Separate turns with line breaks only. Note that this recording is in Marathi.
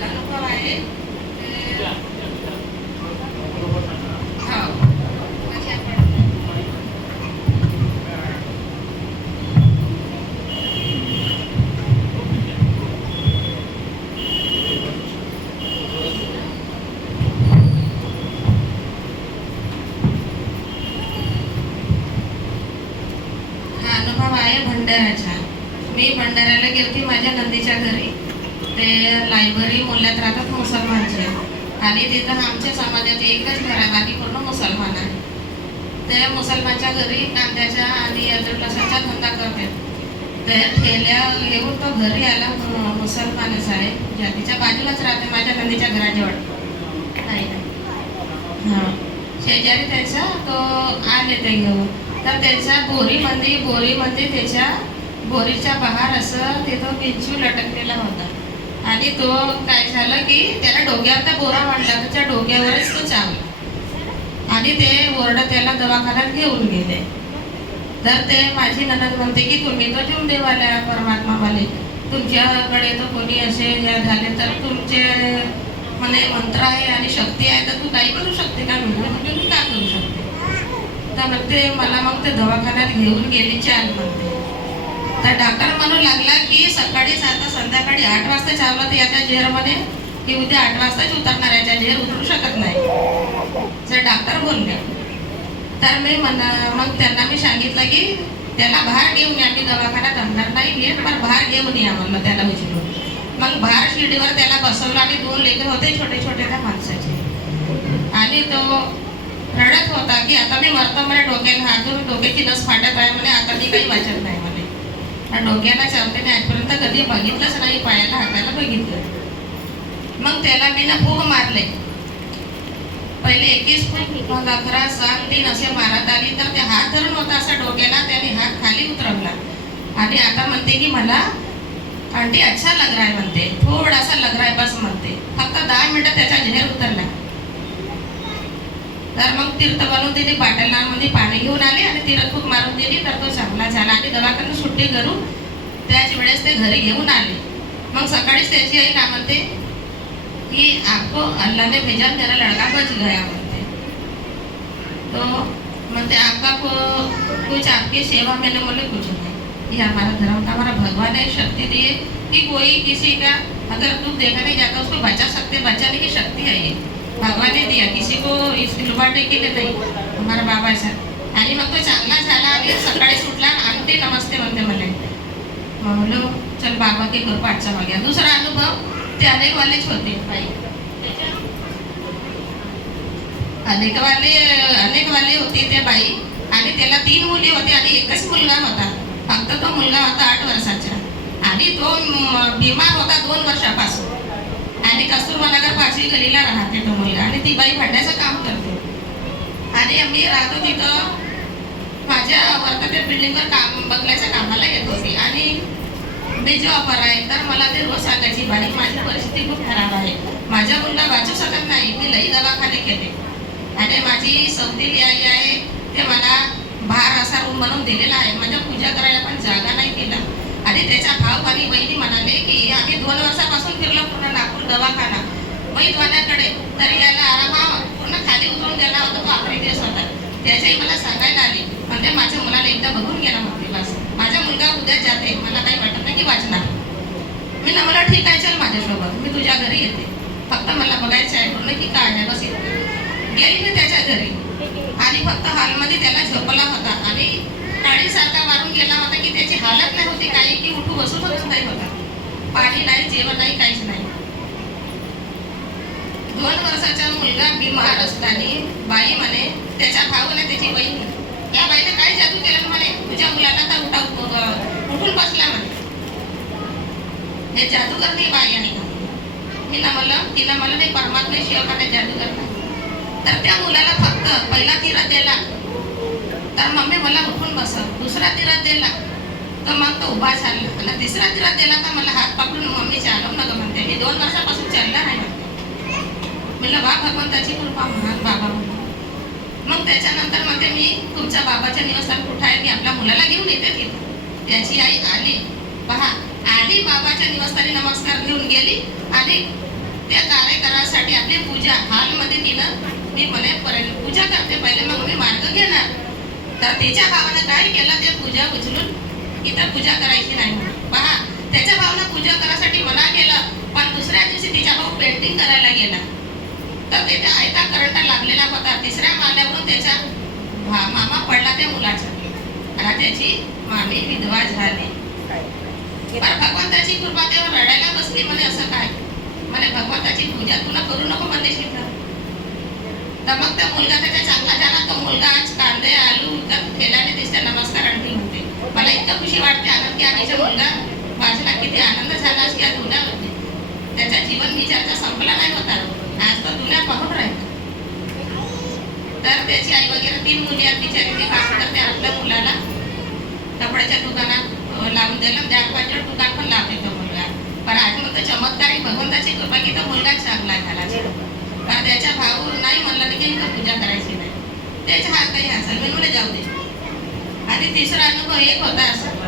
भंडाराच्या आहे अनुभव आहे मी भंडाऱ्याला गेलती माझ्या नंदीच्या घरी. ते लायब्ररी मोल्यात राहतात मुसलमानचे. आणि तिथं आमच्या समाजात एकच घर आहे बाकी पूर्ण मुसलमान आहे. ते मुसलमानच्या घरी कांद्याच्या आणि अद्रक धंदा करतात ते ठेल्या येऊन तो घरी आला मुसलमानच आहे. जातीच्या बाजूलाच राहते माझ्या नंदीच्या घराजवळ. नाही. हां. शेजारी त्याचा तो आले ते घेऊन. तर त्यांचा बोरीमध्ये बोरीमध्ये त्याच्या बोरीच्या बाहेर असं तिथं बिंचू लटकलेला होता. आणि तो काय झालं की त्याला डोक्यावर त्या बोरा म्हणला त्याच्या डोक्यावरच तो चावला. आणि ते ओरडत त्याला दवाखान्यात घेऊन गेले. तर ते माझी ननद म्हणते की तुम्ही तो जीव देवाल्या परमात्मावाले तुमच्याकडे तो कोणी असे हे झाले तर तुमचे म्हणे मंत्र आहे आणि शक्ती आहे तर तू काही करू शकते का? म्हणून म्हणजे मी काय करू शकते? तर म्हणते मला मग ते दवाखान्यात घेऊन गेली चाल म्हणते. तर डॉक्टर म्हणू लागला की सकाळी सात संध्याकाळी आठ वाजता चावला तर याच्या झेरमध्ये की उद्या आठ वाजताच उतरणार याच्या झेर उतरू शकत नाही. तर डॉक्टर बोलले. तर मी म्हण मग त्यांना मी सांगितलं की त्याला बाहेर घेऊन या मी दवाखान्यात अंदर नाही घेत पण बाहेर घेऊन या म्हणलं त्याला विचारून मग बाहेर शिडीवर त्याला बसवलं आणि दोन लेकर होते छोटे छोटे त्या माणसाचे. आणि तो रडत होता की आता मी मरतो म्हणे डोक्याला हात धरून डोक्याची नस फाटत आहे म्हणे आता मी काही वाचत नाही. डोक्याला चावते मी आजपर्यंत कधी बघितलंच नाही पायाला हाताला बघितलं. मग त्याला मी ना फूग मारले. पहिले एकवीस फूट मग अकरा सात तीन असे मारत आली तर ते हात धरून होता असा डोक्याला त्याने हात खाली उतरवला. आणि आता म्हणते की मला आंटी अच्छा लग रहा है म्हणते. थोडासा लग रहा है बस म्हणते. फक्त दहा मिनिटं त्याचा झेर उतरला. तर मग तीर्थ बनवून दिली बाटलांमध्ये पाणी घेऊन आले आणि तीर्थ खूप मारून दिली तर तो झाला आणि दवाखान्यात सुट्टी करून त्याच वेळेस ते घरी घेऊन आले. मग सकाळीच त्याची आई काय म्हणते? की आपको अल्लाह ने भेजा त्याला लड़का बच गया म्हणते. तो म्हणते आपका को कुछ आपकी सेवा मैंने बोले कुछ नहीं. ये हमारा धर्म का हमारा भगवान ने शक्ति दी है कि कोई किसी का अगर दुख देखा नहीं जाता उसको बचा सकते बचाने की शक्ति है ये. भगवान ने दिया किसी को इस लुभाने के लिए नहीं. हमारा बाबाचा आणि मग तो चांगला झाला आणि सकाळी सुटला आणि ते नमस्ते म्हणते मला म्हणलो चल बाबा की करू पाठचा मागे. दुसरा अनुभव ते अनेकवालेच होते. बाई. अनेकवाले अनेकवाले होते ते बाई. आणि त्याला तीन मुली होती आणि एकच मुलगा होता. फक्त तो मुलगा होता आठ वर्षाचा. आणि तो म, बिमार होता दोन वर्षापासून. आणि कस्तुरबा नगर पाचवी गलीला राहते तो मुलगा. आणि ती बाई भांड्याचं काम करते. आणि मी राहतो तिथं. माझ्या वर्गाच्या बिल्डिंगवर काम बंगल्याच्या कामाला येत होती. आणि मी जॉबवर आहे तर मला ते रोज सांगायची बाई माझी परिस्थिती खूप खराब आहे. माझा मुलगा वाचू शकत नाही. मी लई दवाखाने केले आणि माझी सौदी आई आहे ते मला बाहेर असा रूम बनवून दिलेला आहे. माझ्या पूजा करायला पण जागा नाही केला आणि त्याचा भाऊ आणि बहिणी म्हणाले की आम्ही दोन वर्षापासून फिरलो पूर्ण नागपूर दवाखाना. वैद्यवाल्याकडे तर याला आरामा पूर्ण खाली उतरून गेला होता तो अकरा दिवस होता त्याच्याही मला सांगायला आली म्हणजे माझ्या मुलाला एकदा बघून गेला म्हणते बस माझा मुलगा उद्या जाते मला काही वाटत नाही की वाचणार. मी ना मला ठीक आहे चल माझ्यासोबत. मी तुझ्या घरी येते. फक्त मला बघायचं आहे पूर्ण की काय आहे बस गेली मी त्याच्या घरी. आणि फक्त हॉलमध्ये त्याला झोपला होता. आणि काळीसारखा मारून गेला होता की त्याची हालत नाही होती काही की उठू बसू शकत नाही होता. पाणी नाही जेवण नाही काहीच नाही. दोन वर्षाचा मुलगा बिमार असताना बाई म्हणे त्याच्या भाऊने त्याची बहीण या बाईने काय जादू केलं म्हणे? तुझ्या मुलाला तर उठा उठून बसला म्हणे. हे जादूगर नाही बाई आणि मी ना मला तिला मला नाही परमात्मा शिवकाने जादूगर नाही. तर त्या मुलाला फक्त पहिला तिरा दिला तर मम्मी मला उठून बसव दुसरा तिरा दिला तर मग तो उभा चालला आणि तिसरा तिरा दिला तर मला हात पकडून मम्मी चालव नका म्हणते. मी दोन वर्षापासून चालला नाही म्हणते. म्हणलं बा भगवंताची कृपा महान बाबा म्हणून. मग त्याच्यानंतर म्हणते मी तुमच्या बाबाच्या निवासस्थान कुठं आहे मी आपल्या मुलाला घेऊन येते तिथे. त्याची आई आली. पहा आली बाबाच्या निवासस्थानी नमस्कार घेऊन गेली. आणि त्या कार्यकरासाठी आपली पूजा हॉलमध्ये तिनं मी म्हणे पहिले पूजा करते. पहिले मग मी मार्ग घेणार. तर तिच्या भावानं काय केलं ते पूजा उचलून इथं पूजा करायची नाही. म्हणून पहा त्याच्या भावानं पूजा करायसाठी मना केलं पण दुसऱ्या दिवशी तिचा भाऊ पेंटिंग करायला गेला. तर तिथे आयता करंट लागलेला होता. तिसऱ्या माल्यावरून त्याचा मामा पडला त्या मुलाचा आणि त्याची मामी विधवा झाली. पण भगवंताची कृपा तेव्हा रडायला बसली म्हणे असं काय? म्हणे भगवंताची पूजा तुला करू नको म्हणले शिकलं तर मग त्या मुलगा त्याचा चांगला झाला. तो मुलगा आज कांदे आलू विकत केल्याने दिसते नमस्कार आणखी म्हणते मला इतकं खुशी वाटते आनंद की आम्ही मुलगा वाचला किती आनंद झाला की आज उद्या त्याचा जीवन विचारचा संपला नाही होता. आज तो दुनिया पाहून राहील. तर त्याची आई वगैरे तीन मुली आहेत बिचारी. ते काम करते आपल्या मुलाला कपड्याच्या दुकानात लावून दिलं. त्या पाचवड दुकान पण लावते तो मुलगा. पण आज मग तो चमत्कारी भगवंताची कृपा की तो मुलगा चांगला झाला. कारण त्याच्या भाऊ नाही म्हणला की पूजा करायची नाही. त्याच्या हात काही असेल मी म्हणले जाऊ दे. आणि तिसरा अनुभव एक होता असं.